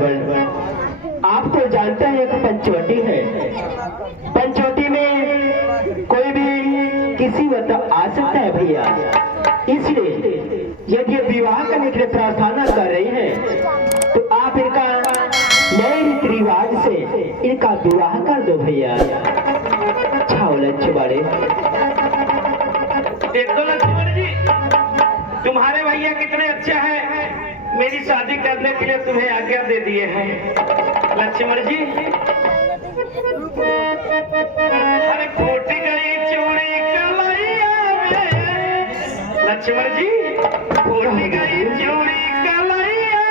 श्रवण, आप तो जानते हैं एक पंचवटी है। पंचवटी में कोई भी किसी वक्त आ सकता है भैया, इसलिए यदि ये विवाह करने के लिए प्रार्थना कर रही हैं तो आप इनका नए रीति रिवाज से इनका विवाह कर दो भैया। छाओ लच्छे बड़े। देखो लक्ष्मण जी, तुम्हारे भैया कितने अच्छे हैं, मेरी शादी करने के लिए तुम्हें आज्ञा दे दिए हैं। लक्ष्मण जी, अरे फूट गई चूड़ी कलैया में, लक्ष्मण जी फूट गई चूड़ी कलैया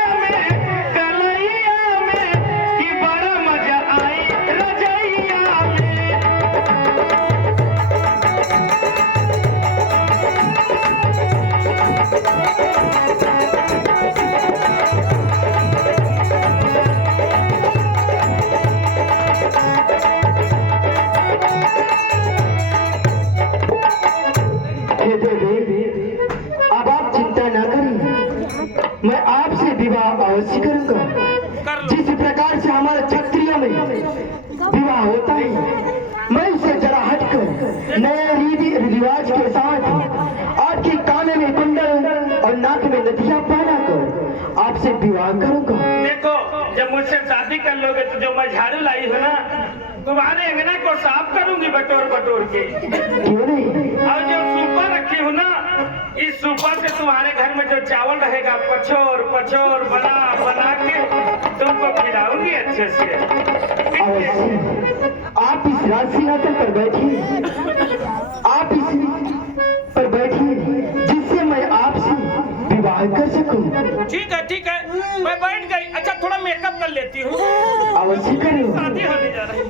में कि बड़ा मजा आई रजैया में। अब आप चिंता ना करिए, मैं आपसे विवाह अवश्य करूंगा। जिस प्रकार से हमारे क्षत्रियों में विवाह होता है, मैं उससे जरा हटकर नए रीति रिवाज के साथ आपके काने में कुंडल और नाक में नथिया पहना कर आपसे विवाह करूंगा। देखो, जब मुझसे शादी कर लोगे तो जो मैं झाड़ू लाई हो ना, तुम्हारे अंगना को साफ करूंगी बटोर बटोर के। क्यों नहीं? और जो सूपा रखी हूँ ना, इस सूपा से तुम्हारे घर में जो चावल रहेगा पछोर पछोर बना बना के तुमको खिलाऊंगी अच्छे से। आप इस राजसिंहासन पर बैठिए, आप इस पर बैठिए जिससे मैं आपसे विवाह कर सकूं। ठीक है, मैं बैठ गई। अच्छा, थोड़ा मेकअप कर लेती हूँ, अवश्य करो। शादी होने जा रही है।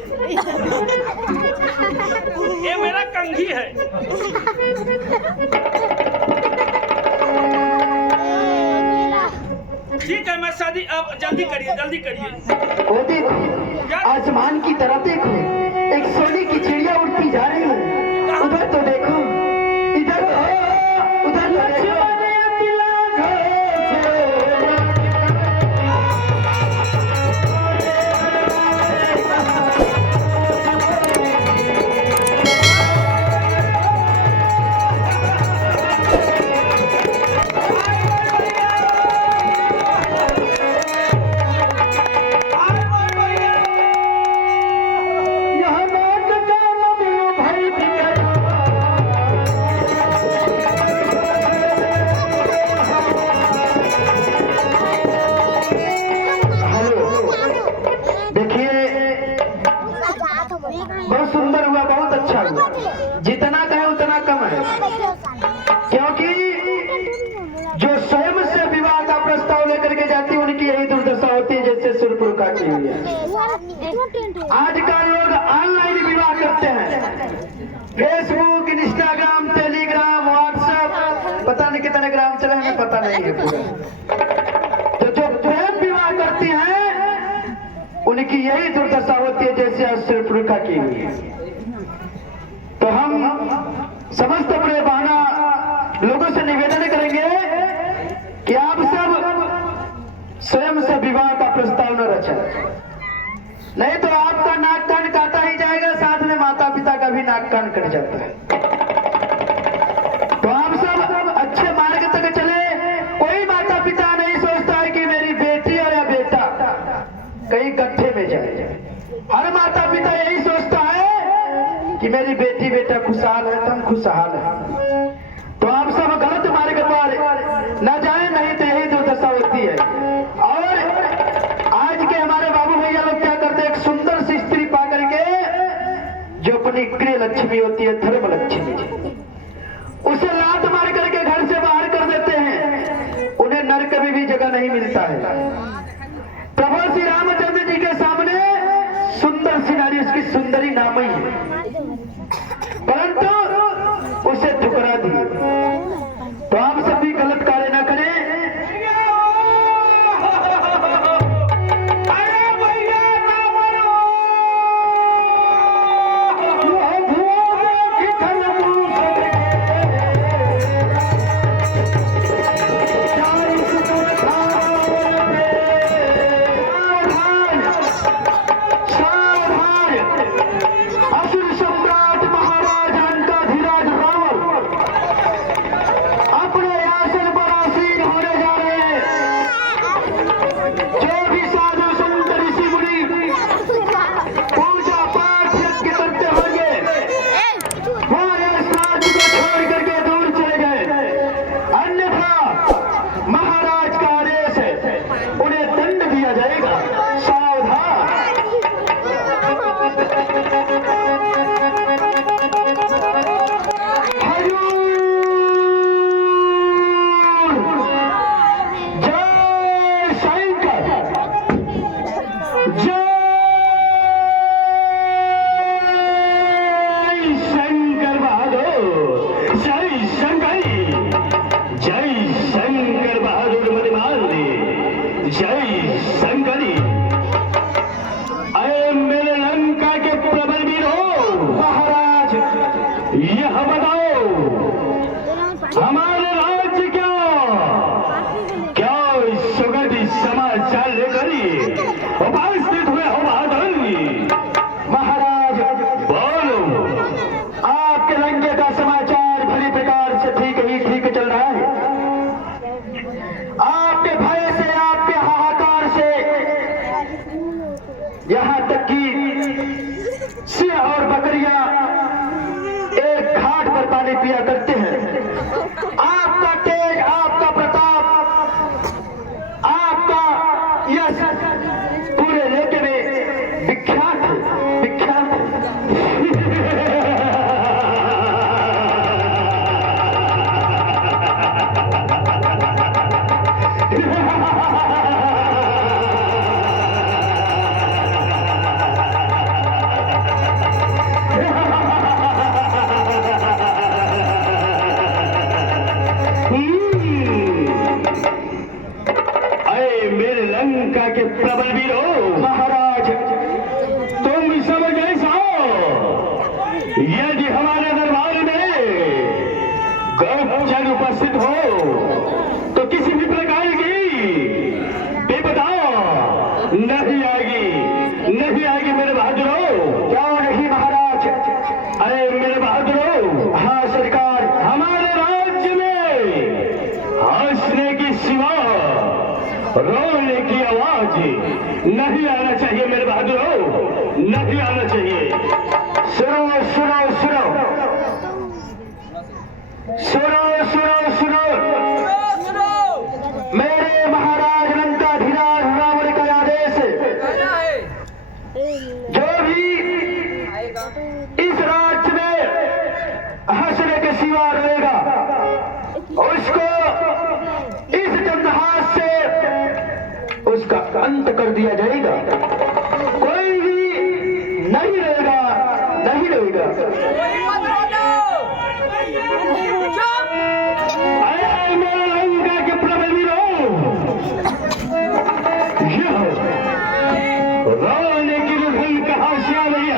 ये मेरा कंघी है। ठीक है, मैं शादी अब जल्दी करिए। ओ देखो, आसमान की तरफ देखो, एक सोने की चिड़िया उड़ती जा रही है। उधर तो देखो, इधर उधर तो देखो। बहुत सुंदर हुआ, बहुत अच्छा हुआ। जितना कहे उतना कम है, क्योंकि जो स्वयं से विवाह का प्रस्ताव लेकर के जाती है उनकी यही दुर्दशा होती है जैसे सुरपुरका की हुई है। आजकल लोग ऑनलाइन विवाह करते हैं, फेसबुक, इंस्टाग्राम, टेलीग्राम, व्हाट्सएप, पता नहीं कितने ग्राम चले हमें पता नहीं है पूरा। तो जो प्रेम विवाह करती हैं उनकी यही दुर्दशा होती है जैसे सुरपुरका की हुई है। तो हम समस्त अपने बहाना लोगों से निवेदन करेंगे कि आप सब स्वयं से विवाह का प्रस्ताव न रचें, नहीं तो आपका नाक कान काटा ही जाएगा, साथ में माता पिता का भी नाक कान कट जाता है। तो आप सब अच्छे मार्ग तक चले। कोई माता पिता नहीं सोचता है कि मेरी बेटी और या बेटा कहीं गड्ढे में जाए। हर माता पिता यही सोचता है कि मेरी बेटी बेटा खुशहाल है तो हम खुशहाल है। तो आप सब गलत मार्ग पर न जाए, नहीं तो यही दुर्दशा होती है। और आज के हमारे बाबू भैया लोग क्या करते हैं, एक सुंदर सी स्त्री पा करके जो अपनी गृह लक्ष्मी होती है, धर्म लक्ष्मी, उसे लात मार करके घर से बाहर कर देते हैं। उन्हें नरक में भी जगह नहीं मिलता है। प्रभु श्री रामचंद्र जी के सामने सुंदर सी नारी, उसकी सुंदरी नाम ही है, परंतु उसे ठुकरा दी। तो आप सभी गलत कार्य न करें। जय शंकरी। अरे मेरे लंका के प्रबल वीरों, महाराज यह बताओ हमारे राज्य क्या सुगंध समाचार लेकर उपस्थित हुए हो बहादुर? महाराज बोलो। आपके लंके का समाचार भली प्रकार से ठीक चल रहा है। आपके भय से, आपके हाहाकार से, यहाँ तक कि सिंह और बकरियां एक घाट पर पानी पिया करते हैं। आपका तेज, आपका प्रताप, आपका यश पूरे लेके में विख्यात है, विख्यात है। अरे मेरे लंका के प्रबल वीरों, महाराज तुम समझ ऐसा यदि हमारे दरबार में गौजन उपस्थित हो तो किसी भी प्रकार की विपदा नहीं आएगी मेरे बहादुरों। क्या नहीं महाराज? अरे मेरे बहादुरों, हाँ सरकार। हमारे राज्य में हंसने की सिवा रोने की आवाज नहीं आना चाहिए मेरे बहादुरों, नहीं आना चाहिए। सुनो सुनो सुनो सुनो सुनो सुनो, मेरे महाराज लंकाधीराज रावण का आदेश है, जो भी इस राज्य में हंसने के सिवा रहेगा उसको इस चंद्रहास से उसका अंत कर दिया जाएगा। कोई भी नहीं रहेगा, नहीं रहेगा। अरे मेरे लंका के प्रबल वीरों, यह रोने की धुन कहां से आ रही है?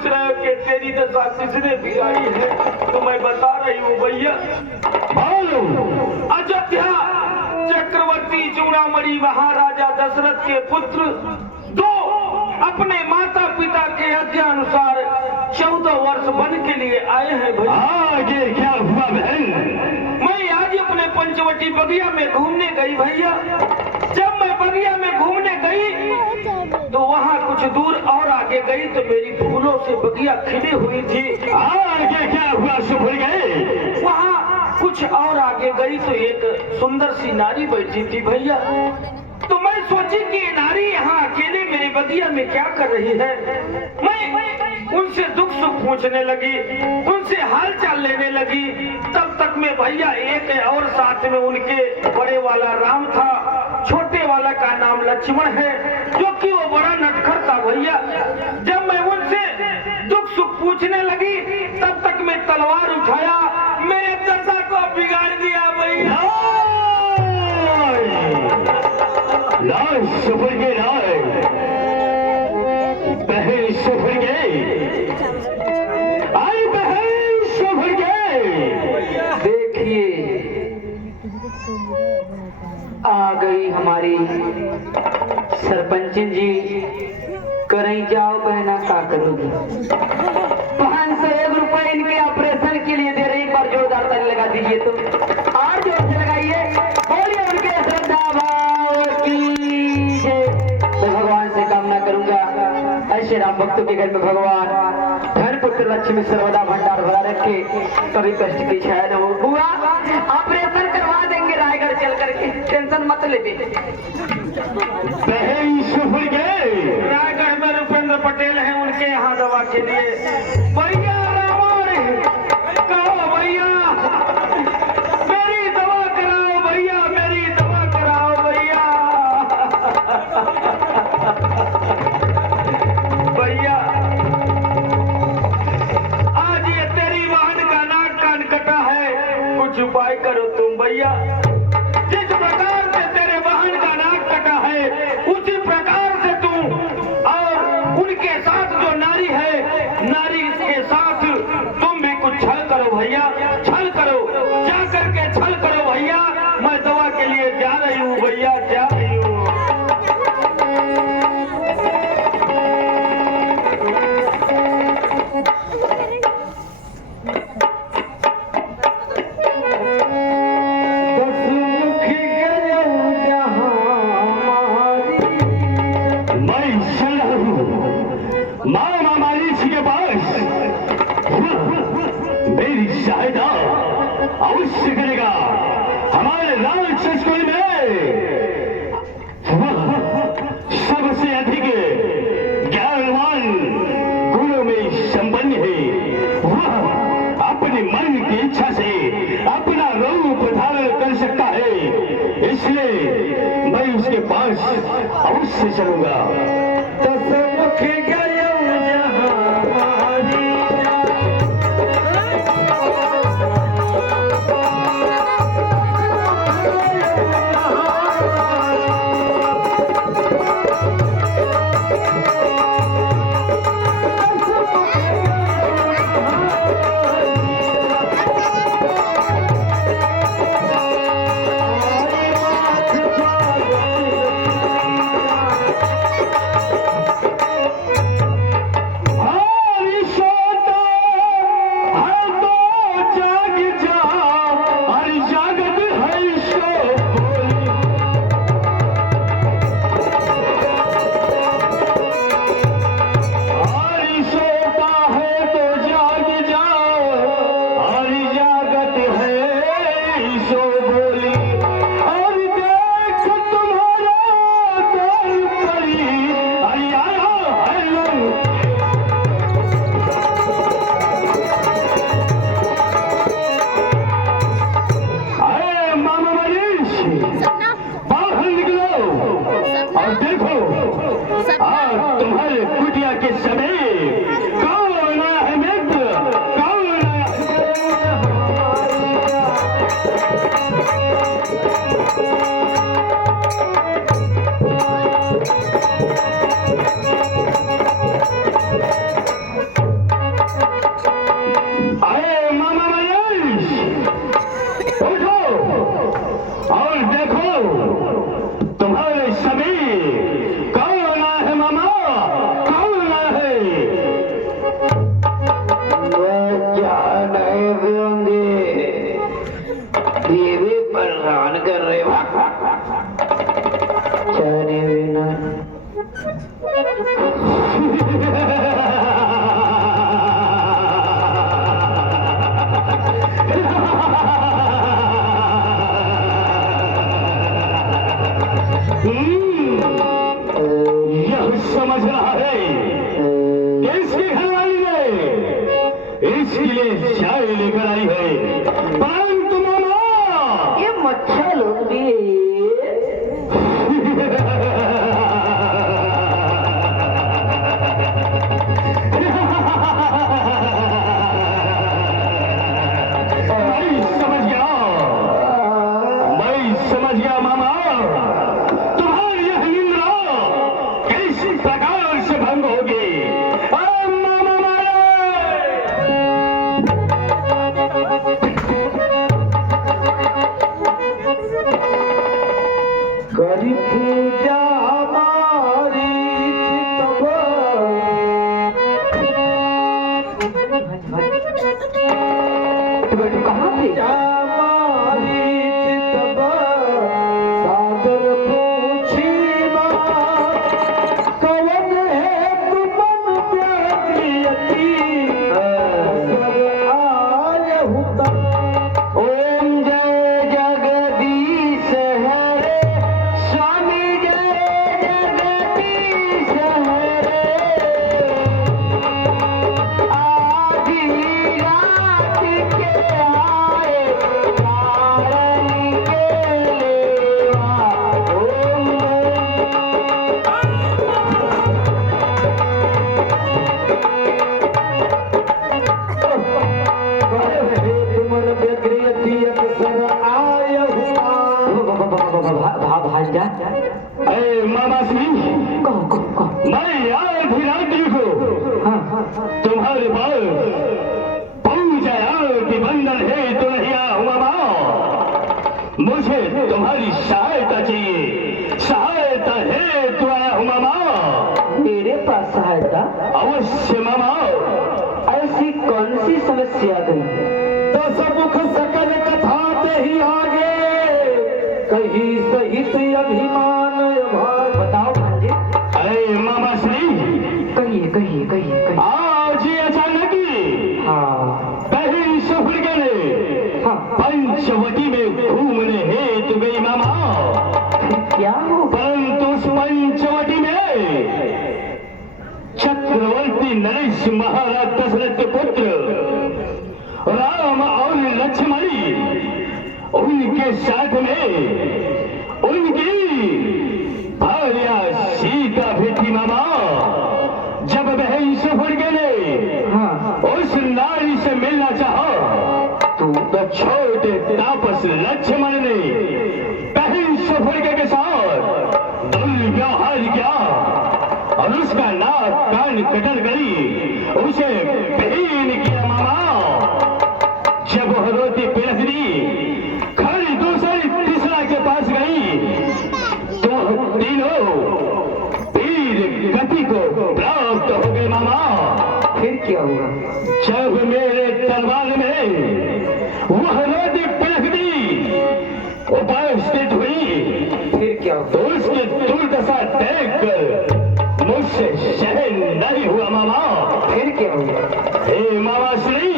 पूछ रहे हो कि तेरी दशा किसने बिगाड़ी है, तो मैं बता रही हूँ भैया। अयोध्या चक्रवर्ती चूड़ामणि महाराजा दशरथ के पुत्र दो अपने माता पिता के आज्ञा अनुसार 14 वर्ष वन के लिए आए हैं भैया। आगे क्या हुआ बहन? मैं आज अपने पंचवटी बगिया में घूमने गई भैया। जब मैं बगिया में घूमने गई तो वहाँ कुछ दूर और आगे गई तो मेरी फूलों से बगिया खिली हुई थी। आगे क्या हुआ सो भूल गए? वहाँ कुछ और आगे गई तो एक सुंदर सी नारी बैठी थी भैया। तो मैं सोची कि ये नारी यहाँ अकेले मेरे बगिया में क्या कर रही है। मैं उनसे दुख सुख पूछने लगी, उनसे हाल चाल लेने लगी। तब तक में भैया एक और साथ में उनके बड़े वाला राम था, छोटे वाला का नाम लक्ष्मण है, जो कि वो बड़ा नटखट था भैया। जब मैं उनसे दुख सुख पूछने लगी तब तक मैं तलवार उठाया, मेरे दशा को बिगाड़ दिया भैया। लाल सफर के लाए बहन सफर गए, आई बहन सफर गए। देखिए आ गई हमारी सरपंच जी। कहीं जाओ बहना का करोगी? 501 रुपए इनके ऑपरेशन के लिए दे रही। एक बार जोरदार ताली लगा दीजिए तो, और जोर से लगाइए। बोलिए उनके श्रद्धा भाव की जय। मैं भगवान से कामना करूंगा ऐसे राम भक्तों के घर में भगवान धन पुत्र लक्ष्मी सर्वदा भंडार भरा रखे, कभी कष्ट की छाया न हो। बुआ ऑपरेशन करवा देंगे रायगढ़ चल करके, टेंशन मत ले। बहन सफर गए। रायगढ़ में रुपेंद्र पटेल हैं, उनके यहाँ दवा के लिए। भैया रावण कहो भैया मेरी दवा कराओ, भैया मेरी दवा कराओ भैया। भैया आज ये तेरी बहन का नाक कान कटा है, कुछ उपाय करो तुम भैया। जिस प्रकार से तेरे बहन का नाक कटा है उसी प्रकार से तू और उनके साथ जो नारी है, नारी के साथ तुम भी कुछ छल करो भैया, छल करो, जा करके छल करो भैया। मैं दवा के लिए जा रही हूँ भैया, जा रही हूँ। मामा मालिक के पास मेरी सहायता अवश्य करेगा। हमारे लाल चस्कुल में सबसे अधिक ज्ञानवान गुणों में संपन्न है। वह अपने मन की इच्छा से अपना रूप धारण कर सकता है, इसलिए मैं उसके पास अवश्य चलूंगा। बाप रे। अरे मामा सिंह, मैं आधी को तुम्हारे पास पूजा आरती बंधन है तो नहीं आऊँ मामा। मुझे तुम्हारी सहायता चाहिए, सहायता है तो आया हूँ मामा। मेरे पास सहायता? अवश्य मामा। ऐसी कौन सी समस्या गई? दसमुख सकल कथा ते ही आगे कहीं सहित अभिमान भाग। बताओ भांजे। अरे मामा श्री, कहिए। आज ही अचानक हाँ पहली सफर गए हाँ। पंचवटी में घूमने हेतु गई मामा। क्या हो? परंतु उस पंचवटी में चक्रवर्ती नरेश महाराज दशरथ के पुत्र राम और लक्ष्मण उनके साथ में उनकी भार्या सीता भी थी मामा। जब वह सफर गए हाँ। उस नारी से मिलना चाहा तो छोटे तापस लक्ष्मण ने पहली सफर के साथ दुर्व्यवहार किया और उसका नाक कान कटल गई, उसे पीन किया मामा। जब वह रोती पिलसनी खड़ी दूसरी तीसरा के पास गई तो तीनों वीर गति को प्राप्त हो गए मामा। फिर क्या हुआ? जब मेरे तलवार में वह रोटी पिलसनी उपस्थित हुई, फिर क्या हुआ? तो उसकी दुर्दशा देखकर मुझसे सहन नहीं हुआ मामा। फिर क्या हुआ? हे मामा श्री,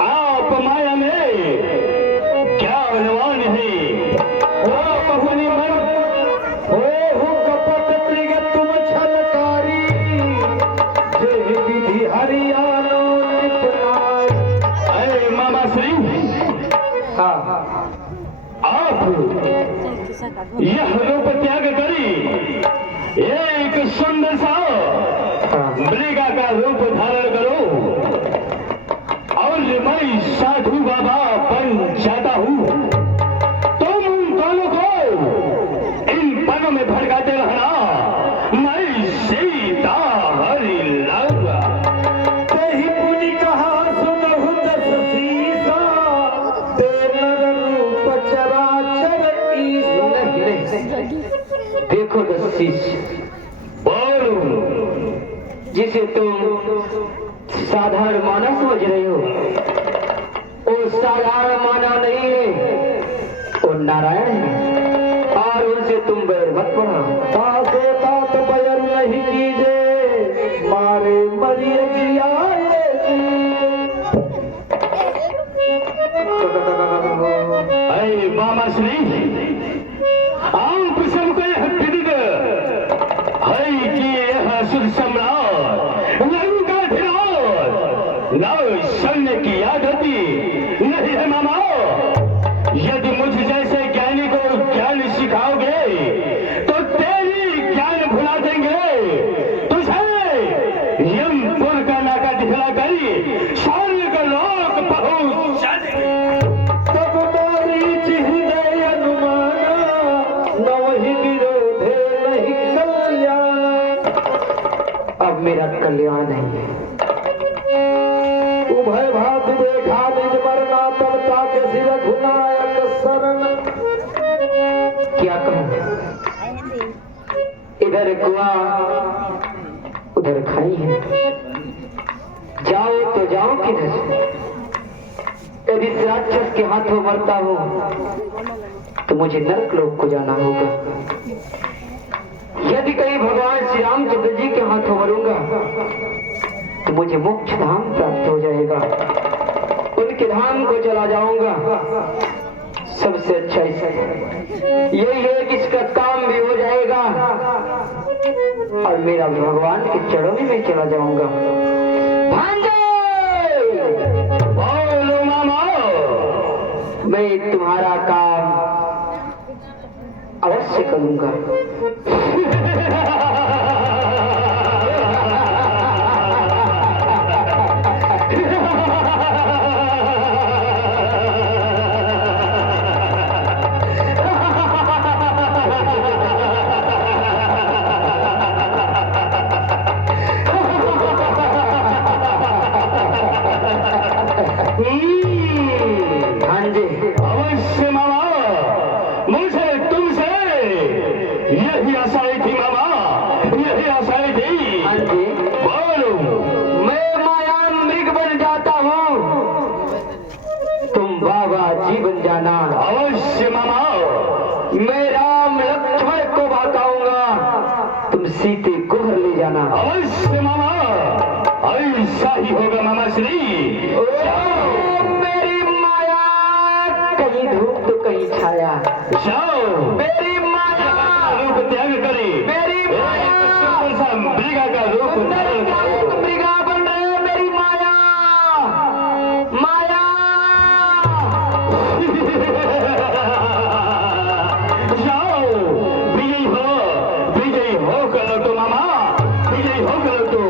आप माया में क्या बलवान है। ओ बहुनी मन, हो कपट प्रिय तुम छलकारी जे विधि हरियाणो निपनाय। अरे मामा श्री, हाँ। आप यह रूप त्याग करी एक सुंदर सा मृगा का रूप धारण करो और मैं साधु बाबा बन जाता हूँ। तुम दोनों को इन पनों में भड़काते रहना, मैं सीता हरि लाऊंगा। तेहि पुनि कहा सुनहु दस सीसा ते नर रूप चराचर ईसा। देखो दस्तीस, बोलो। जिसे तुम साधारण मानव समझ रहे हो, वो साधारण मानव नहीं है, वो नारायण है। और उनसे तुम बैर मत पढ़ो। तासे तात बयर नहीं कीजे मारे मरिए जियाए अरे मामा श्री, आप सबको यह विदित है कि यह असुर सम्राट लंका धीराज न सैन्य की आदती नहीं है मामा। यदि मुझ जैसे ज्ञानी को ज्ञान सिखाओगे तो तेरी ज्ञान भुला देंगे। तुझे यमपुर का नाका दिखला करी स्वर्ग का लोक पहुंचा देंगे। तब मारीच हृदय अनुमाना न वही विरोधे नहीं कल्याण। अब मेरा कल्याण नहीं है। उभय भात देखा निज मरना तब ताके सिर घुनायक शरण। क्या कहूँ? इधर कुआ उधर खाई है। जाओ तो जाओ किधर? यदि इस राक्षस के हाथों मरता हूँ तो मुझे नरक लोक को जाना होगा। यदि कहीं भगवान श्री रामचंद्र जी के हाथों मरूंगा तो मुझे मोक्ष धाम प्राप्त हो जाएगा, उनके धाम को चला जाऊंगा। सबसे अच्छा यही है कि इसका काम भी हो जाएगा और मेरा भगवान के चरणों में चला जाऊंगा। भांजे, बोलो मामा। मैं तुम्हारा काम अवश्य करूंगा। अवश्य मामा, मुझे तुमसे यही आशाएं थी मामा, यही आशाएं थी। हाँ जी, बोलो। मैं माया मृग बन जाता हूँ, तुम बाबा जी बन जाना। अवश्य मामा। मैं राम लक्ष्मण को बहकाऊंगा, तुम सीते को घर ले जाना। अवश्य मामा, ऐसा ही होगा मामा श्री। मेरी माया, कहीं धूप तो कहीं छाया। जाओ, मेरी माया रूप त्याग करे। मेरी माया मृगा का रूप धारण करो। मृगा बन रहे हो मेरी माया। माया जाओ, विजयी हो करो तो मामा, विजयी हो करो तो।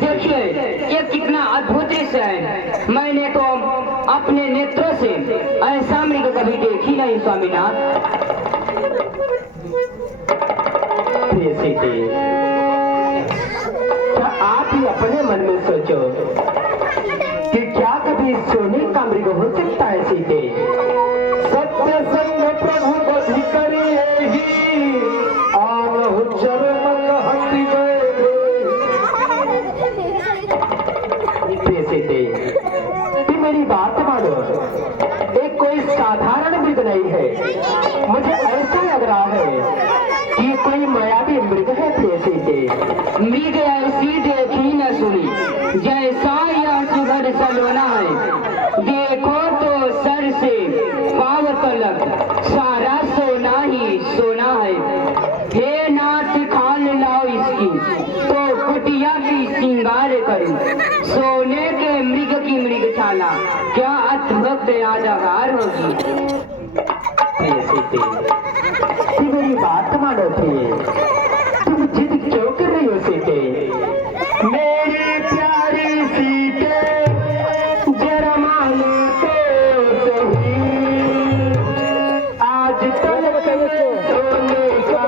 देखिए ये कितना अद्भुत दृश्य है। मैंने तो अपने नेत्रों से ऐसा मृग कभी देखी नहीं स्वामीनाथ। क्या आप ही अपने मन में सोचो कि क्या कभी सोने का मृग हो सकता है सीते? सत्य संग प्रभु बधि करिए ही आनहु चरमक हति गए। मेरी बात मानो, एक कोई साधारण मृग नहीं है। मुझे ऐसा लग रहा है कि कोई मायावी मृग है। मृग ऐसी देखी न सुनी, जैसा यह सुघड़ सलोना है। देखो तो सर से पांव तलक सारा सोना ही सोना है। हे नाथ खान लाओ इसकी तो कुटिया की श्रृंगार करूं। सोने के मृग की मृगशाला क्या अद्भुत यादगार होगी। मेरी बात मानो थे, तुम जिद क्यों कर रही हो सीते? मेरी प्यारी सीते जरा मानो तो सही, आज तक सोने का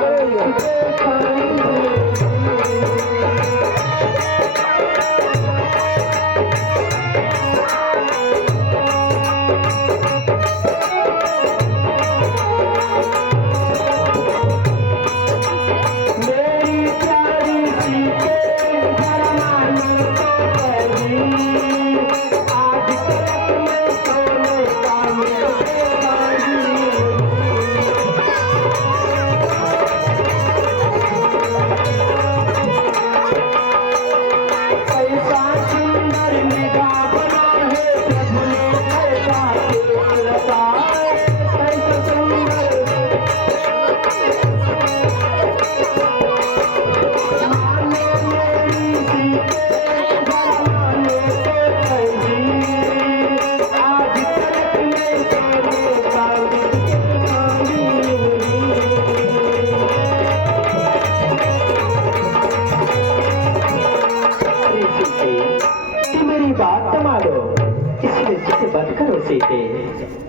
सीते।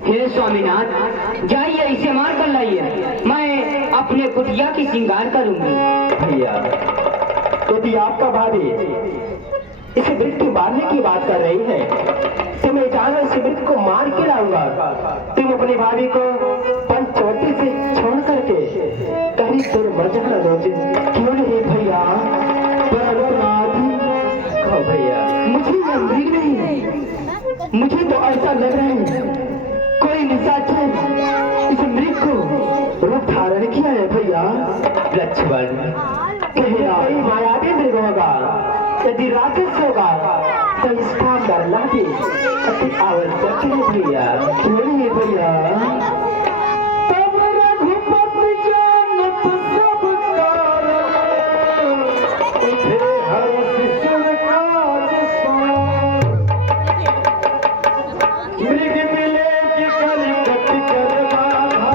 हे स्वामीनाथ, जाइए इसे मार कर लाइए, मैं अपने कुटिया की श्रृंगार करूंगी। भैया, यदि आपका भाभी इस मृत को मारने की बात कर रही है तो मैं जाना इस मृत को मार के लाऊंगा। तुम अपनी भाभी को पंचवटी से छोड़ करके कहीं दूर मत जाना रोज। क्यों नहीं भैया? कहो भैया, मुझे ये मृग नहीं, मुझे तो ऐसा लग रहा है कोई निशाचर इस मृग को रूप धारण किया है भैया। लक्ष्मण कहीं मायावी मृग होगा, यदि राक्षस होगा तो इसका मरना भी अति आवश्यक है भैया। क्यों नहीं भैया? तब रघुपति जानत सब कारण, उठे हर्ष सुर काज सुन। मृग मिले कि कलिकत कर बाधा,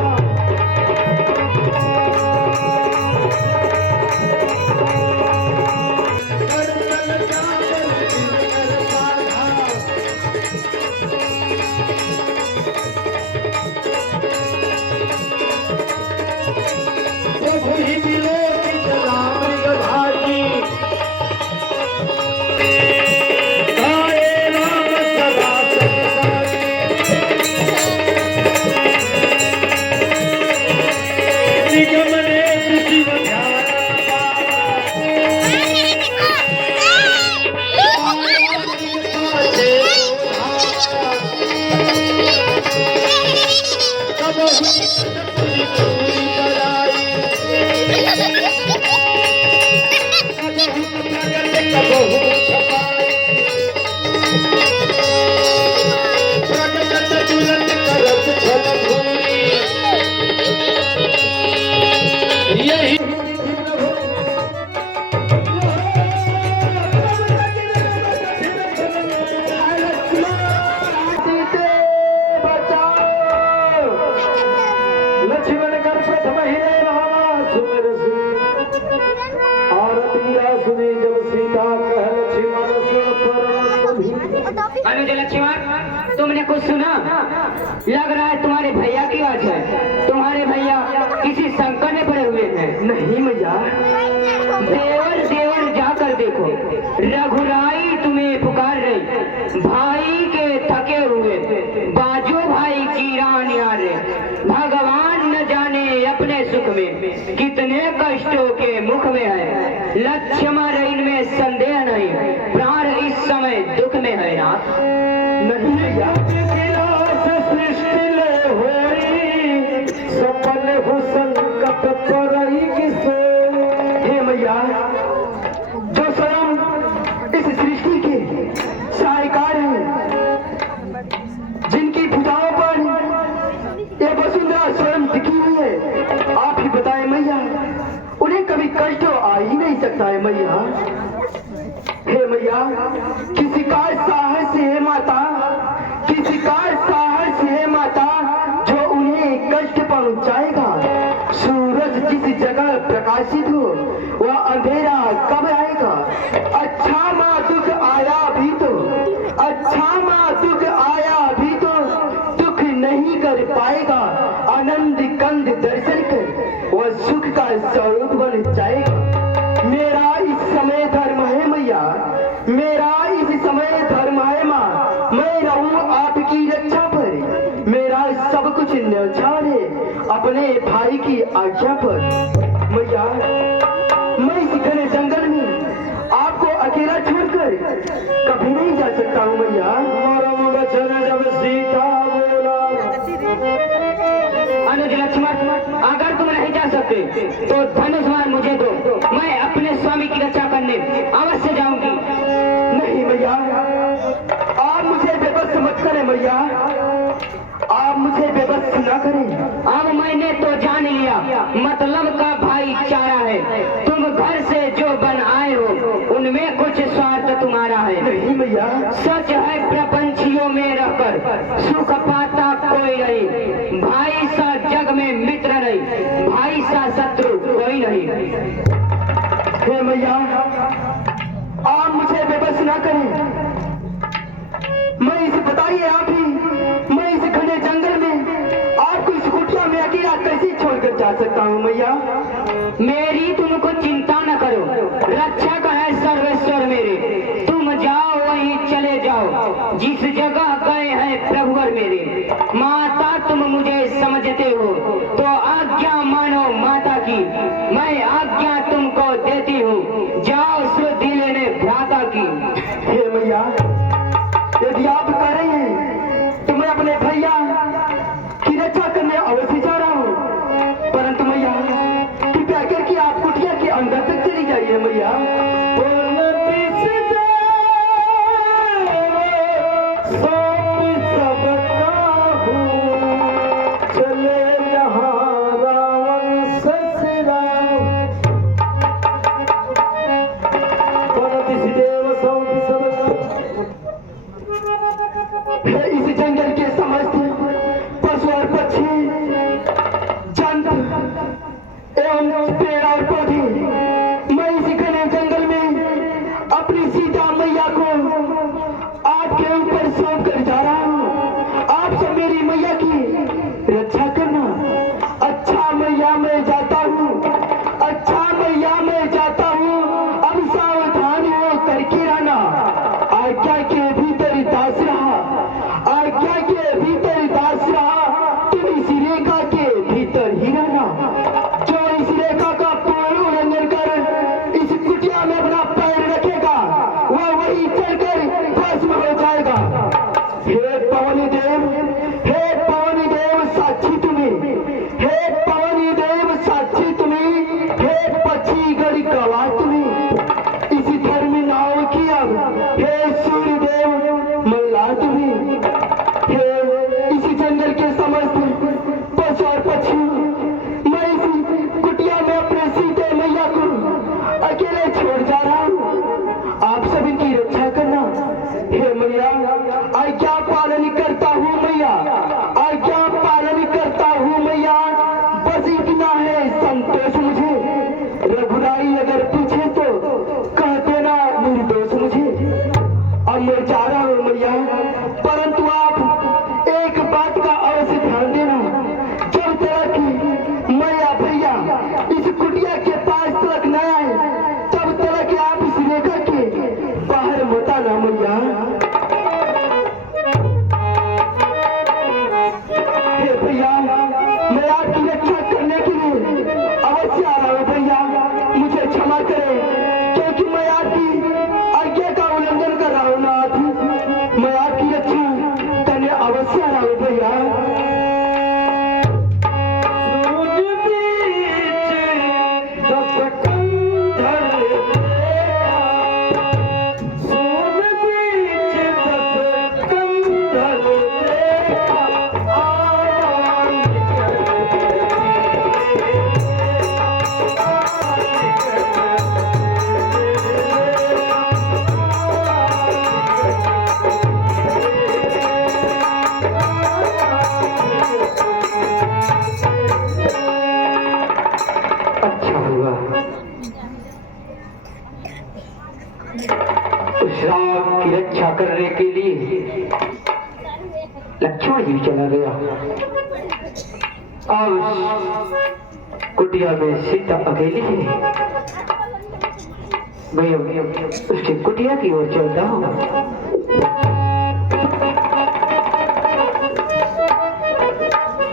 अनुज लक्ष्मण, तुमने कुछ सुना? लग रहा है तुम्हारे भैया की आवाज है। तुम्हारे भैया किसी संकट में पड़े हुए हैं। नहीं भैया। देवर देवर जाकर देखो, रघुराई तुम्हें पुकार रही। भाई के थके हुए बाजू भाई की रान यारे, भगवान न जाने अपने सुख में कितने कष्टों के मुख में है। लक्ष्मण इनमें संदेह नहीं, प्राण इस समय दुख में है ना। नहीं भैया। सृष्टि ले होई सपन हो संकट परई किसे। हे मैया, जो स्वयं इस सृष्टि के सहायकार हैं, जिनकी भुजाओं पर ये वसुंधरा स्वयं टिकी हुई है, आप ही बताएं मैया, उन्हें कभी कष्ट आ ही नहीं सकता है मैया। हे मैया, किसी का साहस है माता, किसी का साहस है माता, जो उन्हें कष्ट पहुंचाएगा। सूरज जिस जगह प्रकाशित हो वह अंधेरा कब आएगा। अच्छा माँ दुख आया भी तो, अच्छा माँ दुख आया भी तो दुख नहीं कर पाएगा। आनंद कंद दर्शन कर वह सुख का स्वरूप बन जाएगा। मेरा इस समय धर्म है मैया, मेरा इस समय धर्म है माँ। मैं रहूं आपकी रक्षा पर, मेरा सब कुछ न्यौछावर है अपने भाई की आज्ञा पर। मैया, मैं इस घने जंगल में आपको अकेला छोड़कर कभी नहीं जा सकता हूँ मैया। जब सीता बोला। अनुज लक्ष्मण, अगर तुम नहीं जा सकते तो धनुष्मान मुझे दो, मैं अपने स्वामी की रक्षा करने अवश्य जाऊंगी। नहीं मैया, आप मुझे बेबस मत करें मैया, आप मुझे बेबस न करें। अब मैंने तो जान लिया मतलब का भाईचारा है। तुम घर से जो बन आए हो उनमें कुछ स्वार्थ तुम्हारा है। नहीं मैया। सच है प्रपंचियों में रहकर सुख पाता कोई नहीं। भाई सा जग में मित्र नहीं, भाई सा शत्रु कोई नहीं। हे मैया, आप मुझे बेबस ना करें। मैं इसे बताइए आप ही, मैं मेरे, तुम जाओ वहीं चले जाओ जिस जगह गए हैं प्रभुवर मेरे। माता तुम मुझे समझते हो तो आज्ञा मानो माता की, मैं आज्ञा तुमको देती हूँ, जाओ शुद्धि लेने भ्राता की। हे मैया, यदि आप कह रही हैं तो मैं अपने भैया की रक्षा करने अवश्य जा रहा हूँ, परंतु मैया कृपया करके आप कुटिया के अंदर तक चली जाइए मैया। इस जंगल के समस्त पशु और पक्षी, जंतु एवं पेड़ और पौधे, मैं इस घने जंगल में अपनी सीता मैया को आपके ऊपर सौंप कर जा रहा हूँ। आप सब मेरी मैया की रक्षा करना। अच्छा मैया मैं जाता हूँ, अच्छा मैया मैं जाता हूँ, अब सावधान हो करके रहना। आज्ञा के भीतर दास रहा, आज्ञा के भीतर दास रहा, तुम इस रेखा के भीतर ही रहना। जो इस रेखा का पूर्ण उल्लंघन कर इस कुटिया में अपना पैर रखेगा वह वही चलकर भस्म हो जाएगा। हे पवनी देव, हे पवनी देव साक्षी तुम्हें, हे पवनी देव साक्षी तुम्हें, हे पक्षी गढ़ गवाह तुम्हें, इसी धर्म नाव की अब हे सूर्य देव मल्लाह तुम्हें, हे इसी जंगल के समस्त पशु और पक्षी, मैं इसी कुटिया में अपने सीते मैया को अकेले छोड़ जा रहा हूँ। आप सभी की रक्षा करना। हे मैया, आज्ञा पालन करता हूँ मैया, आज्ञा पालन करता हूँ मैया, बस इतना है संतोष मुझे। रघुराई अगर पूछे तो कह देना निर्दोष मुझे। अब मैं जा रहा हूँ मैया, परंतु आप एक बात का अवश्य ध्यान देना। जब तक मैया भैया इस कुटिया के पास तक न आए तब तक आप इस रेखा के बाहर मत आना मैया। हे भैया, मैं आपकी रक्षा करने के लिए अवश्य आ रहा हूँ भैया, मुझे क्षमा करें क्योंकि मैं आपकी आज्ञा का उल्लंघन कर रहा हूँ नाथ। मैं आपकी रक्षा करने अवश्य आ रहा हूँ भैया। अच्छा हुआ उस राम की रक्षा करने के लिए लक्ष्मण जी चला गया और कुटिया में सीता अकेली है। मैं उसकी कुटिया की ओर चलता हूँ।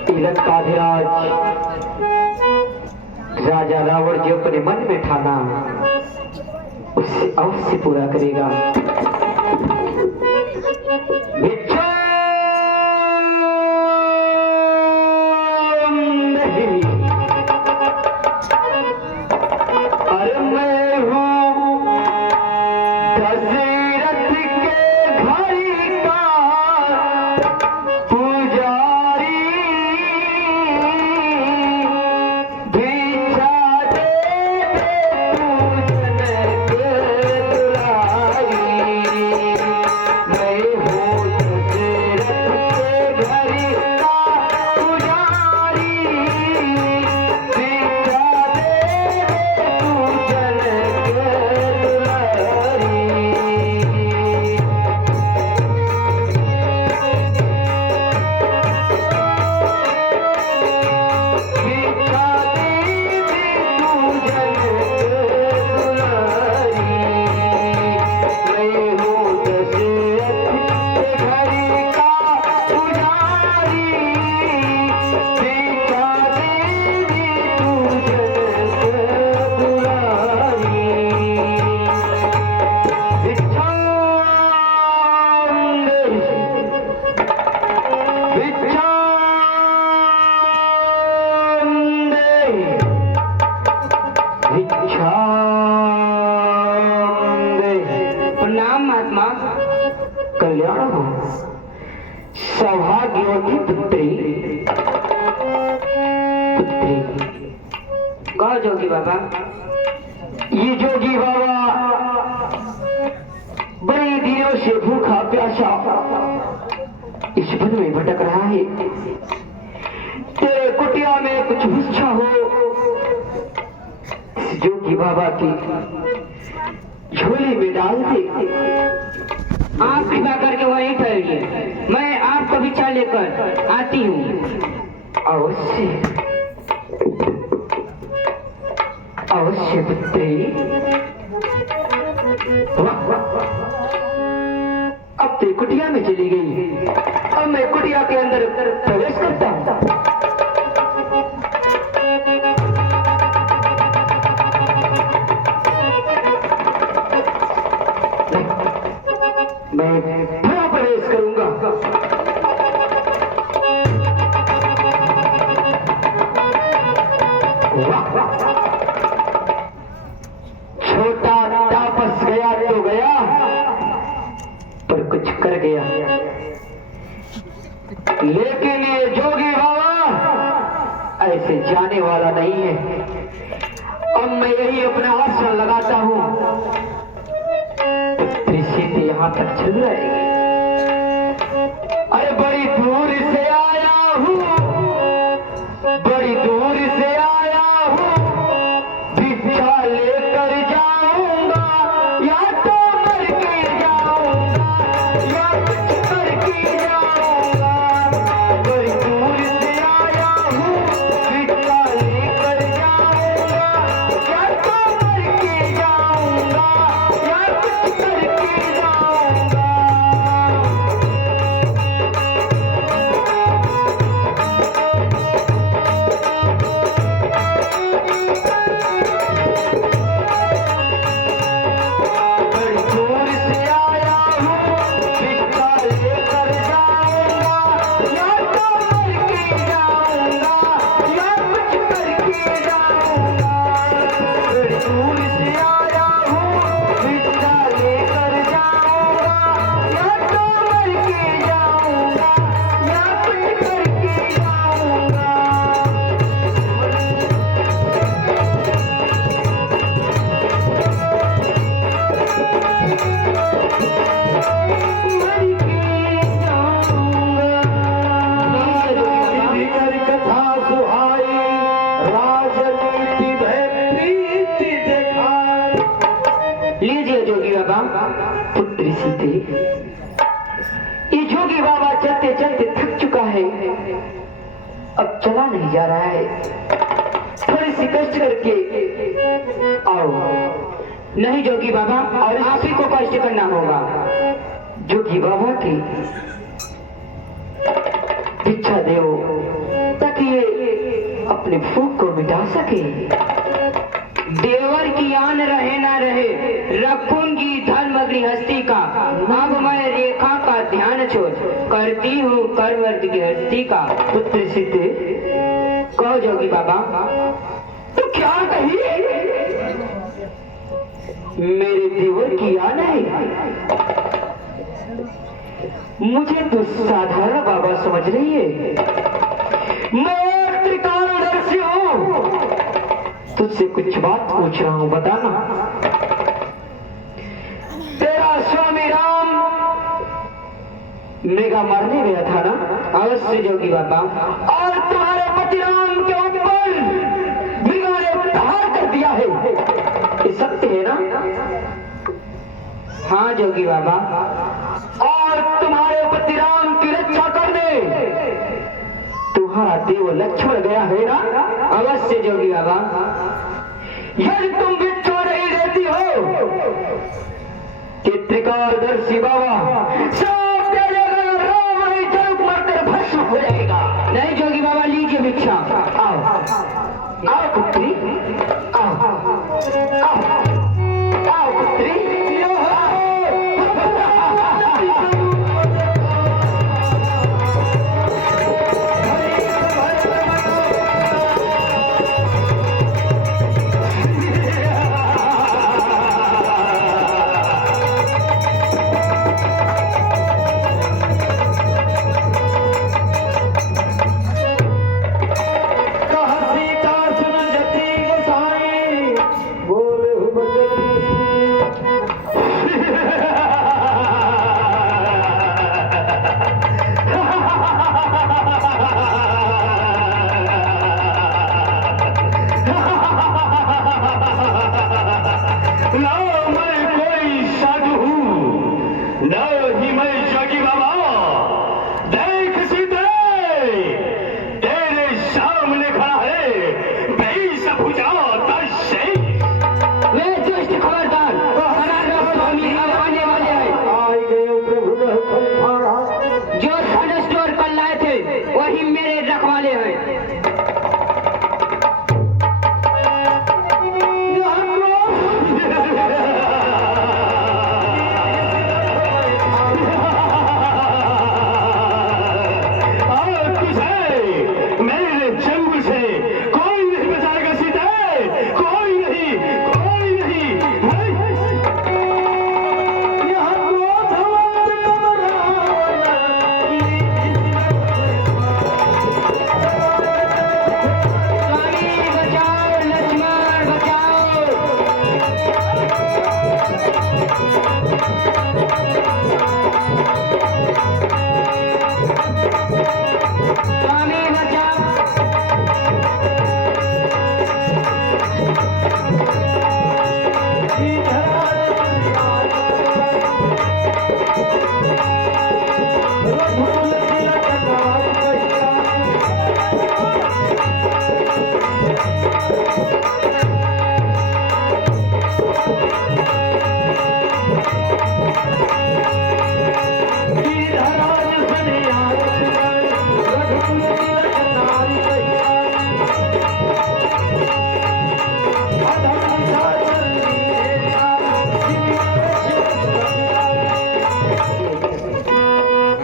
तिलक का अधिराज राजा रावण जो अपने मन में ठाना उससे अवश्य पूरा करेगा। अरे मैं हूँ दशरथ के घर का पुजारी, प्रणाम महात्मा। कल्याण हो सौभाग्यवती पुत्री। कहो जोगी बाबा। ये जोगी बाबा बड़े दिनों से भूखा प्यासा इस वन में भटक रहा है। तेरे कुटिया में कुछ भिक्षा हो इस जोगी बाबा की झोली में डाल दे। आप कृपा करके वहीं ठहरिए, मैं आपको भिक्षा लेकर आती हूँ। अवश्य अवश्य पुत्री। अब तो कुटिया में चली गई, अब मैं कुटिया के अंदर प्रवेश करता हूँ। मैं फिर प्रवेश करूंगा। छोटा तापस गया तो गया, पर कुछ कर गया। लेकिन ये जोगी बाबा ऐसे जाने वाला नहीं है। अब मैं यही अपना आसन लगाता हूँ, सीधे यहाँ तक चल जाएगी। अरे बड़ी दूर से आया हूँ, बड़ी दूर से आया हूँ, भिक्षा लेकर जाऊंगा या तो मर के जाऊंगा या कुछ करके जाऊंगा। बड़ी दूर से आया हूँ, भिक्षा लेकर जाऊंगा या तो मर के जाऊंगा या कुछ करके जाऊंगा। पुत्री सीते, ये जोगी बाबा चलते चलते थक चुका है, अब चला नहीं जा रहा है। थोड़ी सी कष्ट करके आओ। नहीं जोगी बाबा, और आप ही को कष्ट करना होगा। जोगी बाबा की भिक्षा दो ताकि ये अपने भूख को मिटा सके। देवर की आन रहे ना रहे, रखूंगी धर्म गृहस्थी का। अब मैं रेखा का ध्यान छोड़ करती हूँ करवर्त गृहस्थी का। पुत्री सीते, कहो जोगी बाबा। तो क्या कही? मेरे देवर की आन है? मुझे तो साधारण बाबा समझ रही है। मैं त्रिकालदर्शी हूँ, तुझसे कुछ बात पूछ रहा हूँ, बताना। तेरा स्वामी राम मेघा मारने गया था ना? अवश्य जोगी बाबा। और तुम्हारे पति राम के ऊपर मृगा ने प्रहार कर दिया है, ये सत्य है ना? हाँ जोगी बाबा। और तुम्हारे पति राम की रक्षा करने तुम्हारा देव लक्ष्मण गया है ना? अवश्य जोगी बाबा। यदि तुम भिक्षा नहीं देती हो कि त्रिकालदर्शी बाबा सब दे देगा, राम वहीं जल मरकर भस्म हो जाएगा। नहीं जोगी बाबा, लीजिए भिक्षा। आओ आओ पुत्री, आओ आओ आओ पुत्री।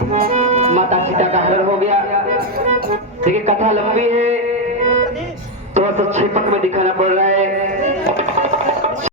माता सीता का हरण हो गया। देखिए कथा लंबी है, थोड़ा सा क्षेपक में दिखाना पड़ रहा है।